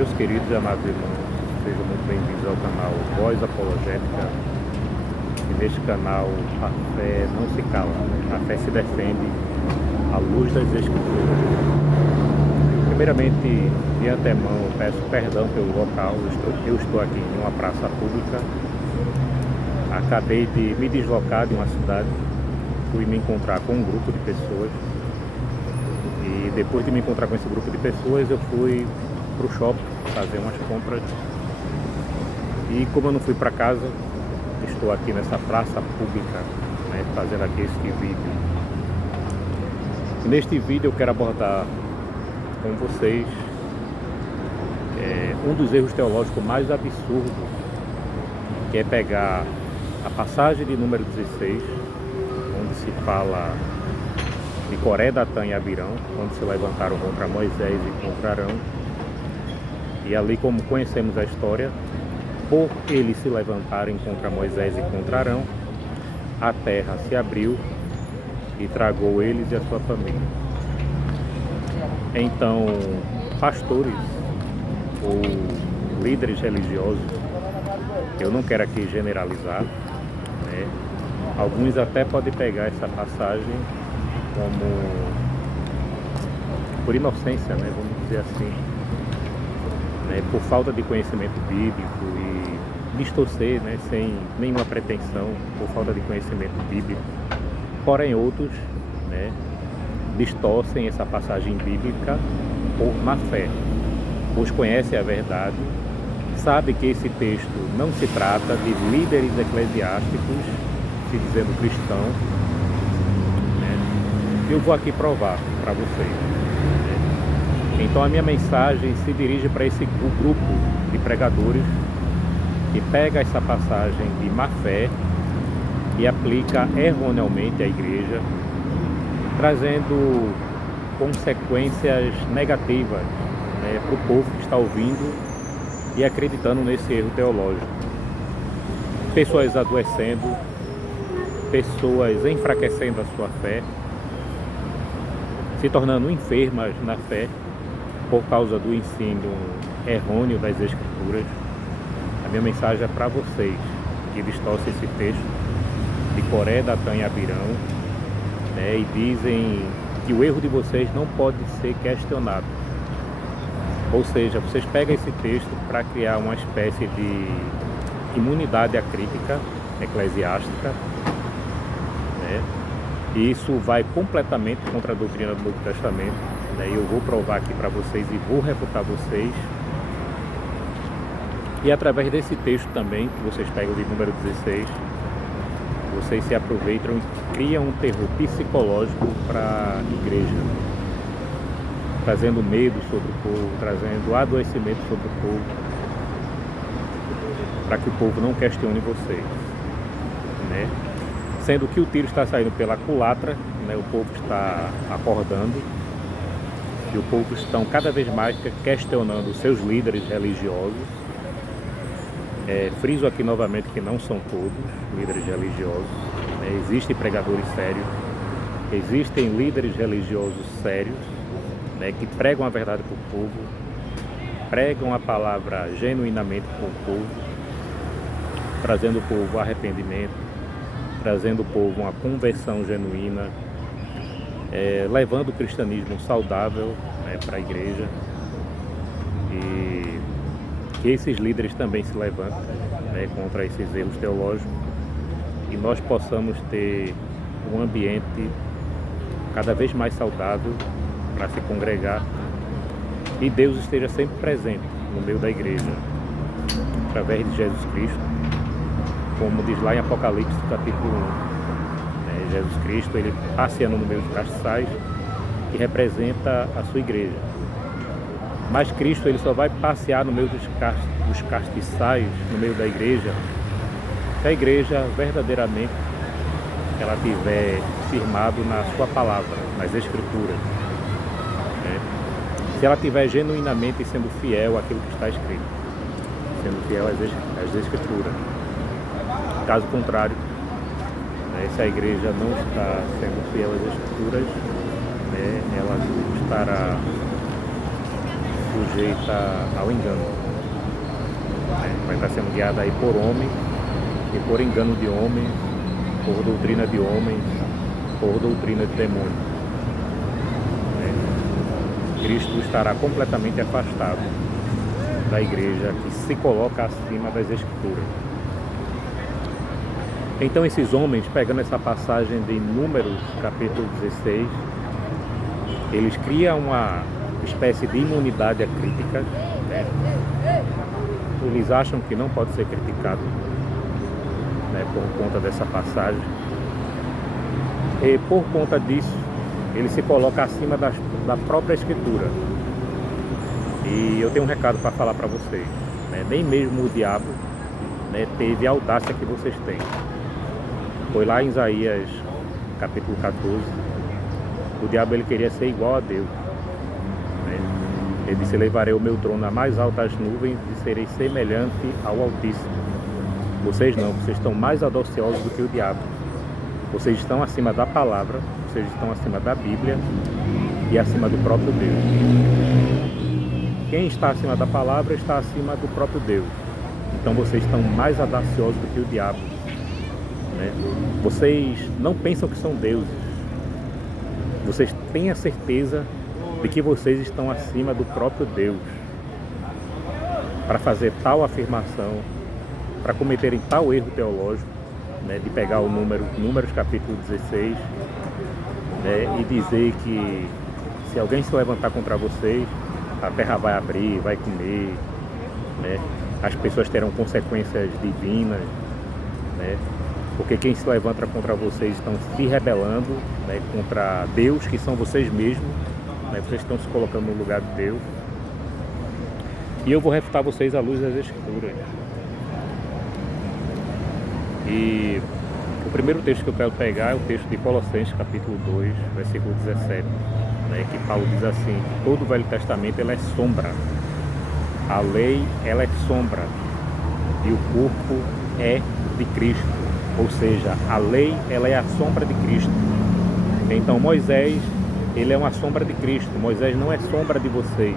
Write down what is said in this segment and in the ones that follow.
Meus queridos e amados irmãos, sejam muito bem-vindos ao canal Voz Apologética. E neste canal a fé não se cala, a fé se defende à luz das Escrituras. Primeiramente, de antemão, peço perdão pelo local. Eu estou aqui em uma praça pública. Acabei de me deslocar de uma cidade, fui me encontrar com um grupo de pessoas. E depois de me encontrar com esse grupo de pessoas, eu fui para o shopping fazer umas compras. E como eu não fui para casa, estou aqui nessa praça pública, né, fazendo aqui este vídeo. E neste vídeo eu quero abordar com vocês um dos erros teológicos mais absurdos, que é pegar a passagem de número 16, onde se fala de Coré, Datã e Abirão, quando se levantaram contra Moisés e contra Arão. E ali, como conhecemos a história, por eles se levantarem contra Moisés e contra Arão, a terra se abriu e tragou eles e a sua família. Então, pastores ou líderes religiosos, eu não quero aqui generalizar, né? Alguns até podem pegar essa passagem como por inocência, né? Vamos dizer assim, né? Por falta de conhecimento bíblico e distorcer, né? Sem nenhuma pretensão, por falta de conhecimento bíblico. Porém, outros, né, distorcem essa passagem bíblica por má fé, pois conhecem a verdade, sabe que esse texto não se trata de líderes eclesiásticos se dizendo cristão, né? Eu vou aqui provar para vocês, né? Então a minha mensagem se dirige para esse grupo de pregadores que pega essa passagem de má fé e aplica erroneamente à igreja, trazendo consequências negativas, né, para o povo que está ouvindo e acreditando nesse erro teológico. Pessoas adoecendo, pessoas enfraquecendo a sua fé, se tornando enfermas na fé por causa do ensino errôneo das Escrituras. A minha mensagem é para vocês que distorcem esse texto de Coré, Datã e Abirão, né, e dizem que o erro de vocês não pode ser questionado. Ou seja, vocês pegam esse texto para criar uma espécie de imunidade à crítica eclesiástica, né? E isso vai completamente contra a doutrina do Novo Testamento, né? E eu vou provar aqui para vocês e vou refutar vocês. E através desse texto também, que vocês pegam de número 16, vocês se aproveitam e criam um terror psicológico para a igreja, trazendo medo sobre o povo, trazendo adoecimento sobre o povo, para que o povo não questione vocês, né? Sendo que o tiro está saindo pela culatra, né? O povo está acordando e o povo está cada vez mais questionando os seus líderes religiosos. Friso aqui novamente que não são todos líderes religiosos, né? Existem pregadores sérios, existem líderes religiosos sérios, né, que pregam a verdade para o povo, pregam a palavra genuinamente para o povo, trazendo o povo ao arrependimento, trazendo o povo a uma conversão genuína, levando o cristianismo saudável, né, para a igreja. E que esses líderes também se levantem, né, contra esses erros teológicos e nós possamos ter um ambiente cada vez mais saudável para se congregar e Deus esteja sempre presente no meio da igreja, através de Jesus Cristo, como diz lá em Apocalipse capítulo 1. Jesus Cristo, ele passeando no meio dos castiçais, que representa a sua igreja. Mas Cristo, ele só vai passear no meio dos castiçais, no meio da igreja, se a igreja verdadeiramente ela tiver firmado na sua palavra, nas Escrituras, né? Se ela tiver genuinamente sendo fiel àquilo que está escrito, sendo fiel às Escrituras. Caso contrário, né, se a igreja não está sendo fiel às Escrituras, né, ela estará sujeita ao engano. Vai estar sendo guiada aí por homens e por engano de homens, por doutrina de homens, por doutrina de demônios. Cristo estará completamente afastado da igreja que se coloca acima das Escrituras. Então esses homens, pegando essa passagem de Números, capítulo 16, eles criam uma espécie de imunidade à crítica, né? Eles acham que não pode ser criticado, né, por conta dessa passagem. E por conta disso, ele se coloca acima da própria Escritura. E eu tenho um recado para falar para vocês, né? Nem mesmo o diabo, né, teve a audácia que vocês têm. Foi lá em Isaías capítulo 14, o diabo ele queria ser igual a Deus, né? Ele disse: levarei o meu trono a mais altas nuvens e serei semelhante ao Altíssimo. Vocês não, vocês estão mais audaciosos do que o diabo. Vocês estão acima da palavra, vocês estão acima da Bíblia e acima do próprio Deus. Quem está acima da palavra está acima do próprio Deus. Então vocês estão mais audaciosos do que o diabo, né? Vocês não pensam que são deuses. Vocês têm a certeza de que vocês estão acima do próprio Deus. Para fazer tal afirmação, para cometerem tal erro teológico, né, de pegar o Números capítulo 16, né, e dizer que se alguém se levantar contra vocês, a terra vai abrir, vai comer, né, as pessoas terão consequências divinas, né, porque quem se levanta contra vocês estão se rebelando, né, contra Deus, que são vocês mesmos, né, vocês estão se colocando no lugar de Deus. E eu vou refutar vocês à luz das Escrituras. E o primeiro texto que eu quero pegar é o texto de Colossenses capítulo 2, versículo 17, né, que Paulo diz assim: todo o Velho Testamento ele é sombra, a lei ela é sombra e o corpo é de Cristo. Ou seja, a lei ela é a sombra de Cristo. Então Moisés ele é uma sombra de Cristo. Moisés não é sombra de vocês.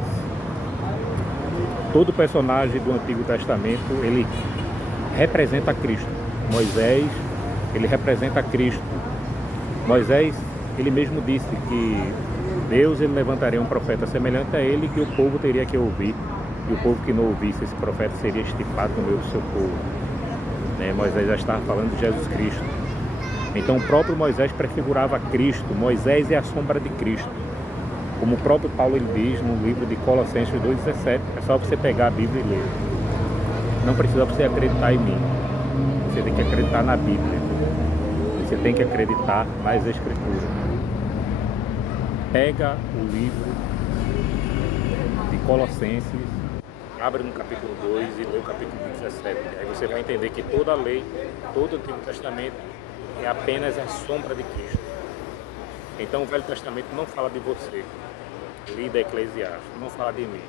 Todo personagem do Antigo Testamento ele representa Cristo. Moisés ele representa Cristo. Moisés ele mesmo disse que Deus ele levantaria um profeta semelhante a ele, que o povo teria que ouvir, e o povo que não ouvisse esse profeta seria extirpado no meio do seu povo. Moisés já estava falando de Jesus Cristo. Então o próprio Moisés prefigurava Cristo. Moisés é a sombra de Cristo. Como o próprio Paulo ele diz no livro de Colossenses 2,17, é só você pegar a Bíblia e ler. Não precisa você acreditar em mim. Você tem que acreditar na Bíblia. Você tem que acreditar nas Escrituras. Pega o livro de Colossenses, abre no capítulo 2 e lê o capítulo 17. Aí você vai entender que toda a lei, todo o Antigo Testamento é apenas a sombra de Cristo. Então o Velho Testamento não fala de você, líder eclesiástico, não fala de mim.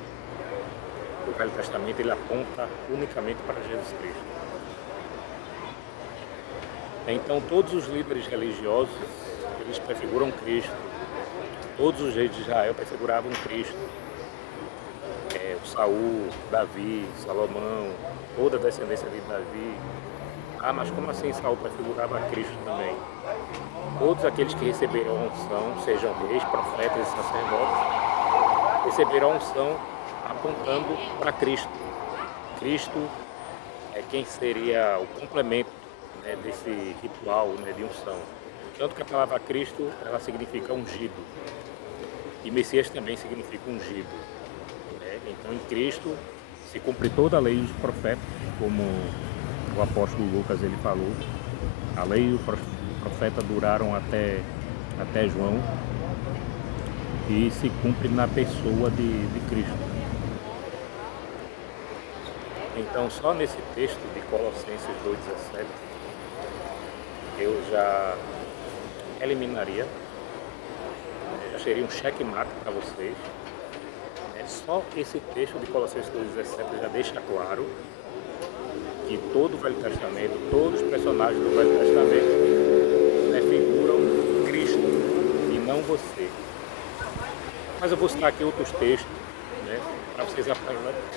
O Velho Testamento ele aponta unicamente para Jesus Cristo. Então todos os líderes religiosos, eles prefiguram Cristo. Todos os reis de Israel prefiguravam Cristo. Saul, Davi, Salomão, toda a descendência de Davi. Ah, mas como assim Saul prefigurava Cristo também? Todos aqueles que receberam a unção, sejam reis, profetas e sacerdotes, receberam a unção apontando para Cristo. Cristo é quem seria o complemento, né, desse ritual, né, de unção. Tanto que a palavra Cristo ela significa ungido. E Messias também significa ungido. Então em Cristo se cumpre toda a lei dos profetas, como o apóstolo Lucas ele falou. A lei e o profeta duraram até João e se cumpre na pessoa de Cristo. Então só nesse texto de Colossenses 2,17 eu já eliminaria, já seria um checkmate para vocês. Só esse texto de Colossenses 2,17 já deixa claro que todo o Velho Testamento, todos os personagens do Velho Testamento prefiguram Cristo e não você. Mas eu vou citar aqui outros textos, né, para vocês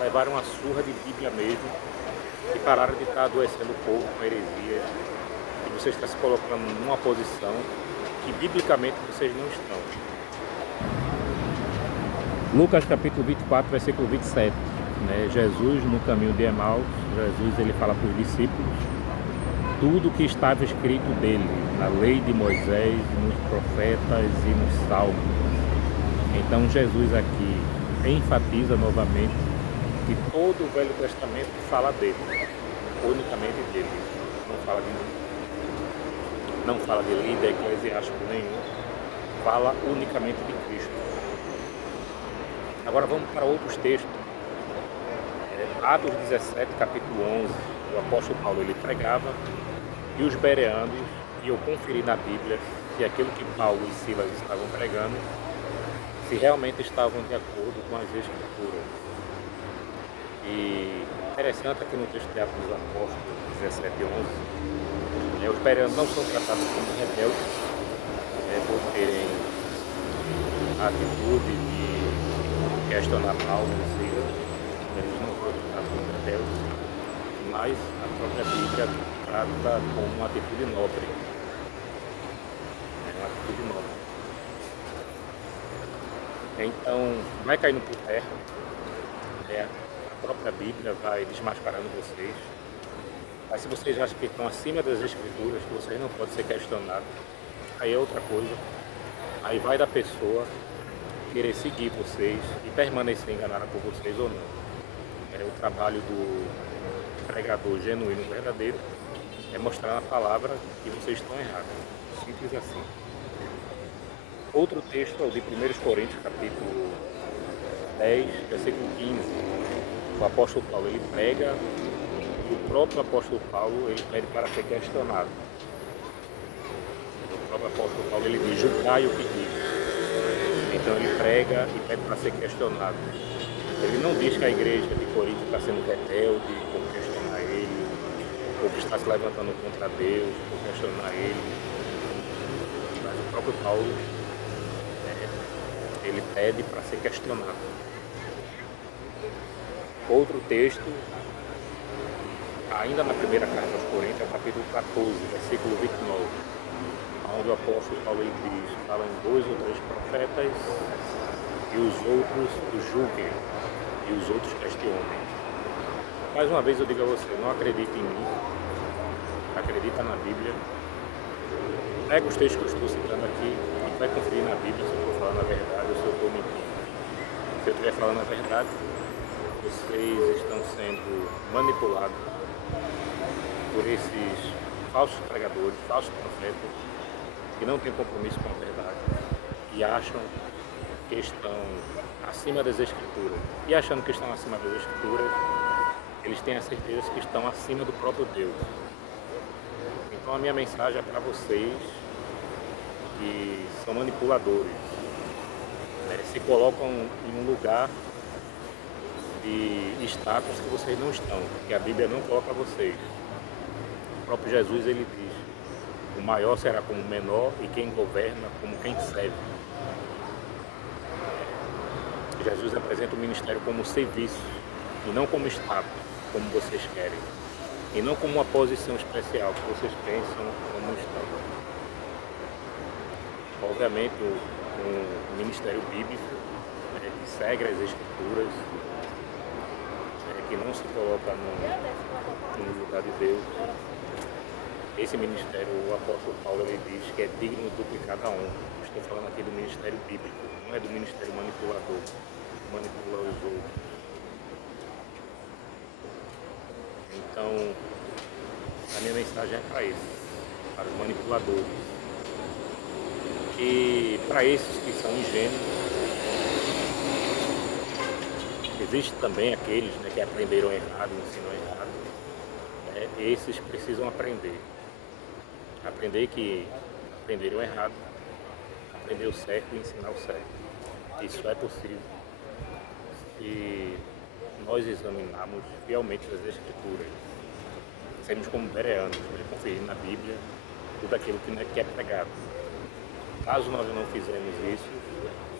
levarem uma surra de Bíblia mesmo e pararam de estar adoecendo o povo com heresia e vocês estão se colocando numa posição que biblicamente vocês não estão. Lucas capítulo 24, versículo 27. Jesus no caminho de Emaús, Jesus ele fala para os discípulos tudo que estava escrito dele, na lei de Moisés, nos profetas e nos salmos. Então Jesus aqui enfatiza novamente que todo o Velho Testamento fala dele, unicamente dele, não fala de líder eclesiástico nenhum, fala unicamente de Cristo. Agora vamos para outros textos. Atos 17, capítulo 11, o apóstolo Paulo ele pregava e os bereanos iam conferir na Bíblia se aquilo que Paulo e Silas estavam pregando, se realmente estavam de acordo com as Escrituras. E interessante aqui no texto de Atos dos Apóstolos 17 e 11, os bereanos não são tratados como rebeldes, por terem a atitude de questionar Paulo e Silas. Eles não foram tratados como rebeldes, mas a própria Bíblia trata como uma atitude nobre. Uma atitude nobre. Então, vai caindo por terra, a própria Bíblia vai desmascarando vocês. Mas se vocês acham que estão acima das Escrituras, que vocês não podem ser questionados, aí é outra coisa. Aí vai da pessoa querer seguir vocês e permanecer enganada por vocês ou não. O trabalho do pregador genuíno, verdadeiro, é mostrar na palavra que vocês estão errados. Simples assim. Outro texto é o de 1 Coríntios, capítulo 10, versículo 15. O apóstolo Paulo ele prega e o próprio apóstolo Paulo ele pede para ser questionado. O próprio apóstolo Paulo ele diz, julgai o que diz. Então ele prega e pede para ser questionado. Ele não diz que a igreja de Corinto está sendo rebelde por questionar ele, ou que está se levantando contra Deus por questionar ele. Mas o próprio Paulo, ele pede para ser questionado. Outro texto, ainda na primeira carta aos Coríntios, capítulo 14, versículo 29, onde o apóstolo Paulo ele diz, falam 2 ou 3 profetas e os outros os julguem. E os outros questionem. Mais uma vez eu digo a você, não acredita em mim, acredita na Bíblia. Pega os textos que eu estou citando aqui e vai conferir na Bíblia se eu estou falando a verdade ou se eu estou mentindo. Se eu estiver falando a verdade, vocês estão sendo manipulados por esses falsos pregadores, falsos profetas, que não têm compromisso com a verdade e acham que estão acima das Escrituras. E achando que estão acima das Escrituras, eles têm a certeza que estão acima do próprio Deus. Então a minha mensagem é para vocês que são manipuladores, se colocam em um lugar de status que vocês não estão, que a Bíblia não coloca vocês. O próprio Jesus ele diz, o maior será como o menor e quem governa como quem serve. Jesus apresenta o ministério como serviço e não como status, como vocês querem. E não como uma posição especial que vocês pensam como estão. Obviamente, um ministério bíblico que segue as Escrituras, que não se coloca no lugar de Deus. Esse ministério, o apóstolo Paulo ele diz que é digno de duplicar a honra. Estou falando aqui do ministério bíblico, não é do ministério manipulador, que manipula os outros. Então, a minha mensagem é para isso, para os manipuladores. E para esses que são ingênuos, existe também aqueles que aprenderam errado, ensinam errado. Esses precisam aprender. Aprender que aprenderam errado, aprender o certo e ensinar o certo. Isso é possível. E nós examinamos fielmente as Escrituras. Sermos como bereanos, conferir na Bíblia tudo aquilo que é pregado. Caso nós não fizermos isso,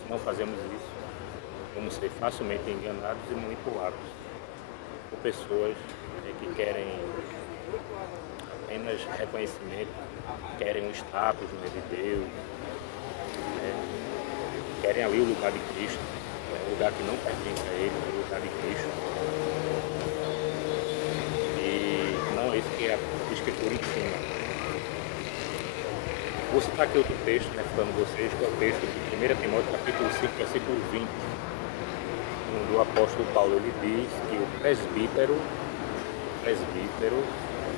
não fazemos isso, como ser facilmente enganados e manipulados por pessoas que querem apenas reconhecimento, querem um status no meio de Deus, querem ali o lugar de Cristo, o lugar que não pertence a ele, o lugar de Cristo. E não é isso que a Escritura ensina. Vou citar aqui outro texto, falando vocês, que é o texto de 1 Timóteo capítulo 5, versículo 20, onde o apóstolo Paulo ele diz que o presbítero,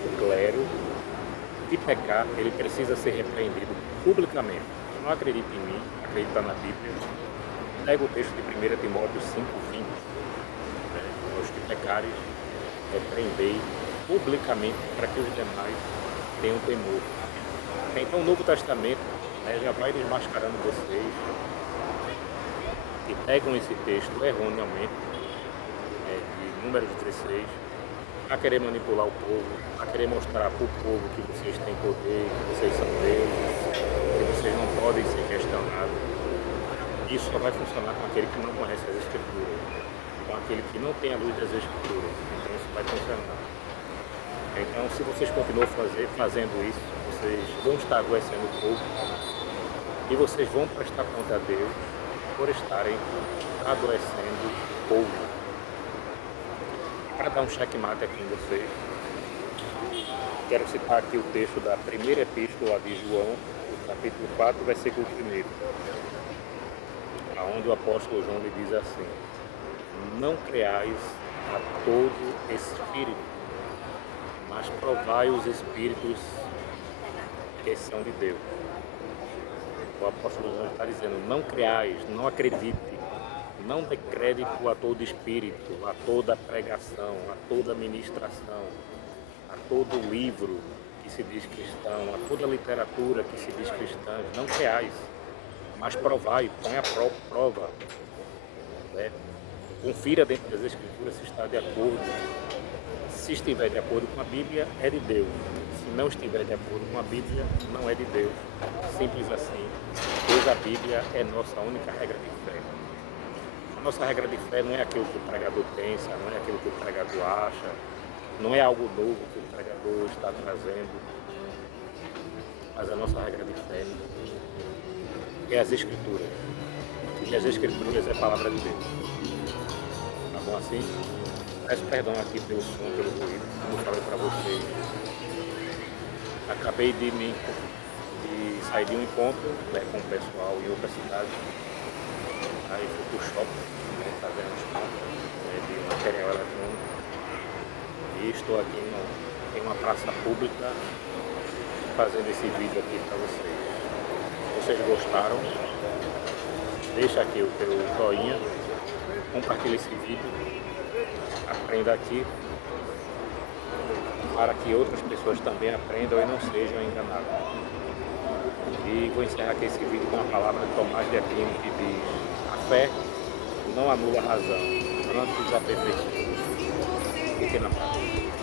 o clero, de pecar, ele precisa ser repreendido publicamente. Não acredita em mim, acredita na Bíblia. Pega o texto de 1 Timóteo 5,20. Os que pecares, repreendei publicamente para que os demais tenham temor. Então o Novo Testamento já vai desmascarando vocês que pegam esse texto erroneamente, de Números 16, a querer manipular o povo, a querer mostrar para o povo que vocês têm poder, que vocês são deuses, que vocês não podem ser questionados. Isso só vai funcionar com aquele que não conhece as Escrituras, com aquele que não tem a luz das Escrituras. Então isso vai funcionar. Então, se vocês continuam fazendo isso, vocês vão estar adoecendo o povo e vocês vão prestar conta a Deus por estarem adoecendo o povo. Para dar um checkmate aqui em vocês, quero citar aqui o texto da primeira epístola de João, o capítulo 4, versículo 1, onde o apóstolo João lhe diz assim: não creais a todo espírito, mas provai os espíritos que são de Deus. O apóstolo João está dizendo: não creais, não acredite, não dê crédito a todo espírito, a toda pregação, a toda ministração, a todo livro que se diz cristão, a toda literatura que se diz cristã. Não creais, mas provai, põe a prova. Confira dentro das Escrituras se está de acordo. Se estiver de acordo com a Bíblia, é de Deus. Se não estiver de acordo com a Bíblia, não é de Deus. Simples assim. Pois a Bíblia é nossa única regra de fé. A nossa regra de fé não é aquilo que o pregador pensa, não é aquilo que o pregador acha, não é algo novo que o pregador está trazendo. Mas a nossa regra de fé é as Escrituras. E as Escrituras é a palavra de Deus. Tá bom assim? Peço perdão aqui pelo som, pelo ruído, como eu falei para vocês. Acabei de sair de um encontro com o pessoal em outra cidade. Aí fui para o shopping, fazendo uns compras de material eletrônico. E estou aqui em uma praça pública fazendo esse vídeo aqui para vocês. Se vocês gostaram, deixa aqui o teu joinha, compartilha esse vídeo, aprenda aqui, para que outras pessoas também aprendam e não sejam enganadas. E vou encerrar aqui esse vídeo com a palavra de Tomás de Aquino, que diz: a fé não anula a razão, antes aperfeiçoa. Fique na paz.